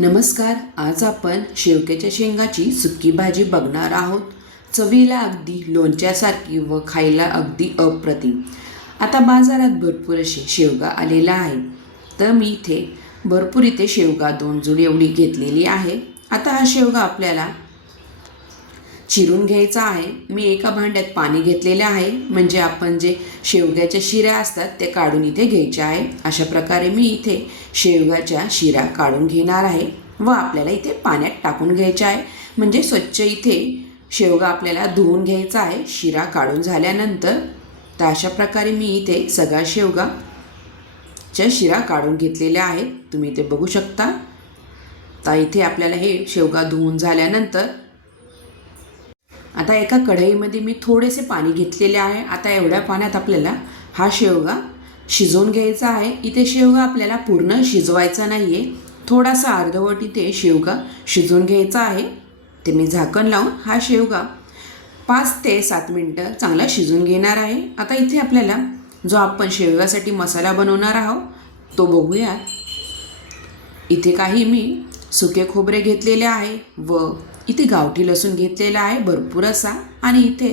नमस्कार. आज आपण शेवग्याच्या शेंगाची सुकी भाजी बघणार आहोत. चवीला अगदी लोणच्यासारखी व खायला अगदी अप्रतिम. आता बाजारात भरपूर असे शेवगा आलेला आहे, तर मी इथे भरपूर शेवगा 2 जुडी एवढी घेतलेली आहे. आता हा शेवगा आपल्याला चिरून घ्यायचा आहे. मी एका भांड्यात पाणी घेतलेलं आहे, म्हणजे आपण जे शेवग्याच्या शिरा असतात ते काढून इथे घ्यायच्या आहे. अशा प्रकारे मी इथे शेवगाच्या शिरा काढून घेणार आहे व आपल्याला इथे पाण्यात टाकून घ्यायच्या आहे. म्हणजे स्वच्छ इथे शेवगा आपल्याला धुवून घ्यायचा आहे शिरा काढून झाल्यानंतर. तर अशा प्रकारे मी इथे सगळा शेवगाच्या शिरा काढून घेतलेल्या आहेत, तुम्ही इथे बघू शकता. तर इथे आपल्याला हे शेवगा धुवून झाल्यानंतर आता एका कढईमध्ये मी थोडेसे पाणी घेतलेले आहे. आता एवढ्या पाण्यात आपल्याला हा शेवगा शिजवून घ्यायचा आहे. इथे शेवगा आपल्याला पूर्ण शिजवायचा नाही आहे, थोडासा अर्धवट इथे शेवगा शिजवून घ्यायचा आहे. ते मी झाकण लावून हा शेवगा 5 ते 7 मिनटं चांगला शिजवून घेणार आहे. आता इथे आपल्याला जो आपण शेवगासाठी मसाला बनवणार आहोत तो बघूया. इथे काही मी सुके खोबरे घेतलेले आहे व इथे गावठी लसूण घेतलेला आहे भरपूर असा, आणि इथे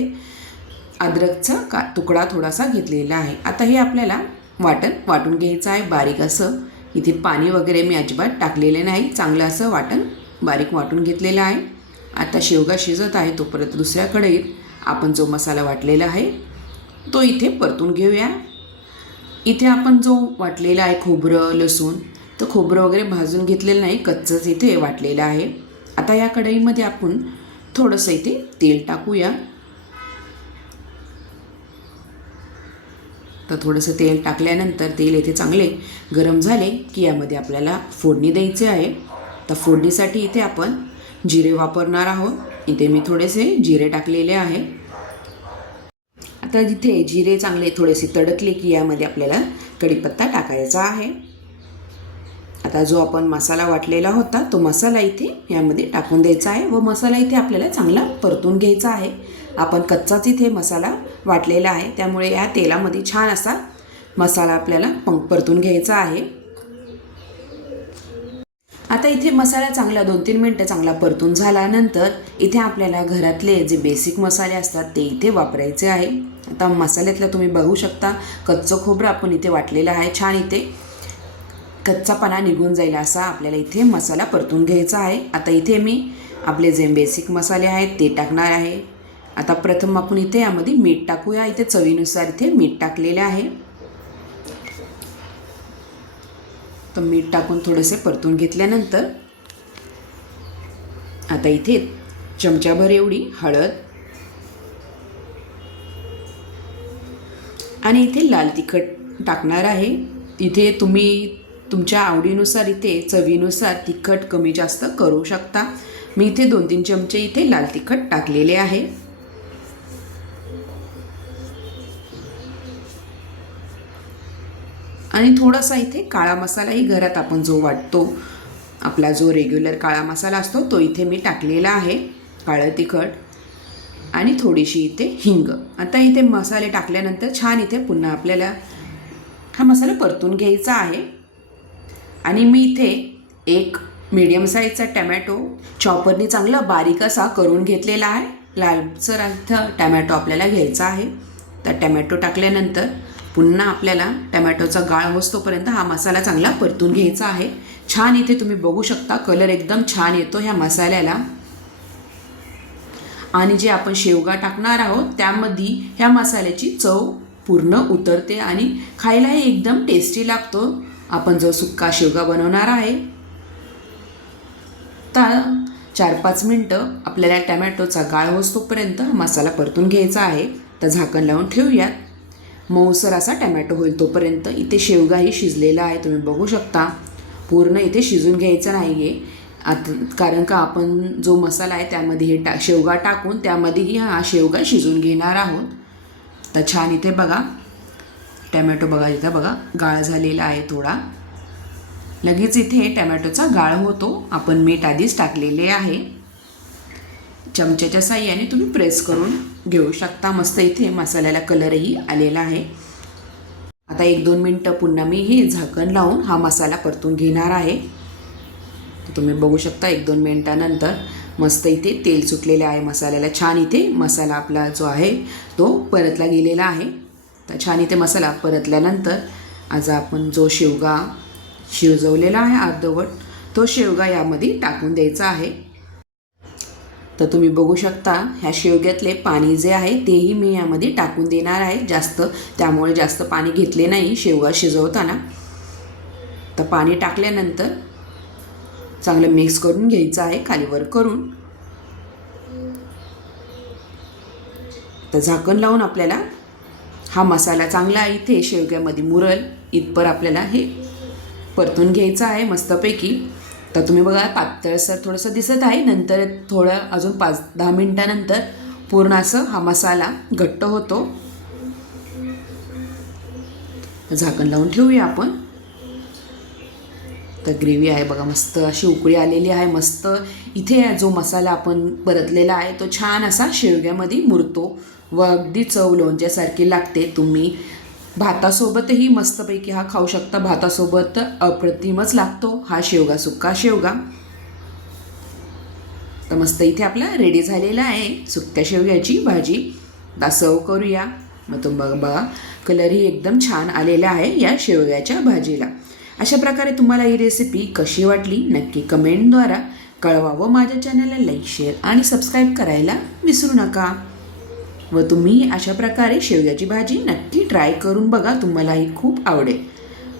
अद्रकचा तुकडा थोडासा घेतलेला आहे. आता हे आपल्याला वाटून घ्यायचं आहे बारीक असं. इथे पाणी वगैरे मी अजिबात टाकलेले नाही, चांगलं असं बारीक वाटून घेतलेलं आहे. आता शेवगा शिजत आहे तोपर्यंत दुसऱ्या कढईत आपण जो मसाला वाटलेला आहे तो इथे परतून घेऊया. इथे आपण जो वाटलेला आहे खोबरं लसूण, तर खोबरं वगैरे भाजून घेतलेलं नाही, कच्चंच इथे वाटलेलं आहे. आता या कढईमध्ये आपण थोडंसं इथे तेल टाकूया. तर थोडंसं तेल टाकल्यानंतर तेल इथे चांगले गरम झाले की यामध्ये आपल्याला फोडणी द्यायचे आहे. तर फोडणीसाठी इथे आपण जिरे वापरणार आहोत. इथे मी थोडेसे जिरे टाकलेले आहे. आता इथे जिरे चांगले थोडेसे तडकले की यामध्ये आपल्याला कढीपत्ता टाकायचा आहे. आता जो आपण मसाला वाटलेला होता तो मसाला इथे यामध्ये टाकून द्यायचा आहे व मसाला इथे आपल्याला चांगला परतून घ्यायचा आहे. आपण कच्चाच इथे मसाला वाटलेला आहे, त्यामुळे या तेलामध्ये छान असा मसाला आपल्याला परतून घ्यायचा आहे. आता इथे मसाला चांगला 2-3 मिनटं चांगला परतून झाल्यानंतर इथे आपल्याला घरातले जे बेसिक मसाले असतात ते इथे वापरायचे आहे. आता मसाल्यातलं तुम्ही बघू शकता कच्चं खोबरं आपण इथे वाटलेलं आहे. छान इथे कच्चापणा निघून जाईल असा आपल्याला इथे मसाला परतून घ्यायचा आहे. आता इथे मी आपले जे बेसिक मसाले आहेत ते टाकणार आहे. आता प्रथम आपण इथे यामध्ये मीठ टाकूया. इथे चवीनुसार इथे मीठ टाकलेले आहे. तर मीठ टाकून थोडेसे परतून घेतल्यानंतर आता इथे चमचाभर एवढी हळद आणि इथे लाल तिखट टाकणार आहे. इथे तुम्ही तुमच्या आवडीनुसार इथे चवीनुसार तिखट कमी जास्त करू शकता. मी इथे 2-3 चमचे इथे लाल तिखट टाकलेले आहे. आणि थोडासा इथे काळा मसालाही घरात आपण जो वाटतो आपला जो रेग्युलर काळा मसाला असतो तो इथे मी टाकलेला आहे. काळं तिखट आणि थोडीशी इथे हिंग. आता इथे मसाले टाकल्यानंतर छान इथे पुन्हा आपल्याला हा मसाला परतून घ्यायचा आहे. आणि मी इथे एक मीडियम साईजचा टमॅटो चॉपरनी चांगला बारीक असा करून घेतलेला आहे. लालसर इथं टमॅटो आपल्याला घ्यायचा आहे. तर टमॅटो टाकल्यानंतर पुन्हा आपल्याला टमॅटोचा गाळ होतोपर्यंत हा मसाला चांगला परतून घ्यायचा आहे. छान इथे तुम्ही बघू शकता कलर एकदम छान येतो ह्या मसाल्याला. आणि जे आपण शेवगा टाकणार आहोत त्यामध्ये ह्या मसाल्याची चव पूर्ण उतरते आणि खायलाही एकदम टेस्टी लागतो आपण जो सुक्का शेवगा बनवणार आहे. तर 4-5 मिनटं आपल्याला टमॅटोचा गाळ होतोपर्यंत मसाला परतून घ्यायचा आहे. तर झाकण लावून ठेवूयात. मऊसर असा टमॅटो होईल तोपर्यंत. इथे शेवगाही शिजलेला आहे, तुम्ही बघू शकता. पूर्ण इथे शिजून घ्यायचं नाही आहे आता, कारण का आपण जो मसाला आहे त्यामध्ये हे शेवगा टाकून त्यामध्येही हा शेवगा शिजून घेणार आहोत. तर छान इथे बघा टमॅटो बघा इथं बघा गाळ झालेला आहे थोडा. लगेच इथे टमॅटोचा गाळ होतो. आपण मीठ आधीच टाकलेले आहे. चमच्याच्या साहाय्याने तुम्ही प्रेस करून घेऊ शकता. मस्त इथे मसाल्याला कलरही आलेला आहे. आता 1-2 मिनटं पुन्हा मी हे झाकण लावून हा मसाला परतून घेणार आहे. तुम्ही बघू शकता 1-2 मिनिटानंतर मस्त इथे तेल सुटलेलं आहे मसाल्याला. छान इथे मसाला आपला जो आहे तो परतला गेलेला आहे. तर छान इथे मसाला परतल्यानंतर आज आपण जो शेवगा शिजवलेला आहे अर्धवट, तो शेवगा यामध्ये टाकून द्यायचा आहे. तर तुम्ही बघू शकता ह्या शेवग्यातले पाणी जे आहे तेही मी यामध्ये टाकून देणार आहे जास्त, त्यामुळे जास्त पाणी घेतले नाही शेवगा शिजवताना. तर पाणी टाकल्यानंतर चांगलं मिक्स करून घ्यायचं आहे खालीवर करून. तर झाकण लावून आपल्याला हा मसाला चांगला इथे शेवग्यामध्ये मुरल इथपर आपल्याला हे परतून घ्यायचं आहे मस्तपैकी. तर तुम्ही बघा पातळसर थोडंसं दिसत आहे, नंतर थोडं अजून 5-10 मिनिटानंतर पूर्ण असं हा मसाला घट्ट होतो. झाकण लावून ठेवूया आपण. तर ग्रेव्ही आहे बघा मस्त अशी उकळी आलेली आहे. मस्त इथे जो मसाला आपण परतलेला आहे तो छान असा शेवग्यामध्ये मुरतो व अगदी चव लोणच्यासारखी लागते. तुम्ही भातासोबतही मस्तपैकी हा खाऊ शकता. भातासोबत अप्रतिमच लागतो हा शेवगा, सुक्का शेवगा. तर मस्त इथे आपला रेडी झालेला आहे सुक्या शेवग्याची भाजी. आता सर्व करूया. मग तुम्ही बघा कलरही एकदम छान आलेला आहे या शेवग्याच्या भाजीला. अशा प्रकारे तुम्हाला ही रेसिपी कशी वाटली नक्की कमेंटद्वारा कळवा व माझ्या चॅनलला लाईक, शेअर आणि सबस्क्राईब करायला विसरू नका. व तुम्ही अशा प्रकारे शेवग्याची भाजी नक्की ट्राय करून बघा, तुम्हालाही खूप आवडेल.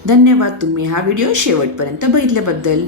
धन्यवाद तुम्ही हा व्हिडिओ शेवटपर्यंत बघितल्याबद्दल.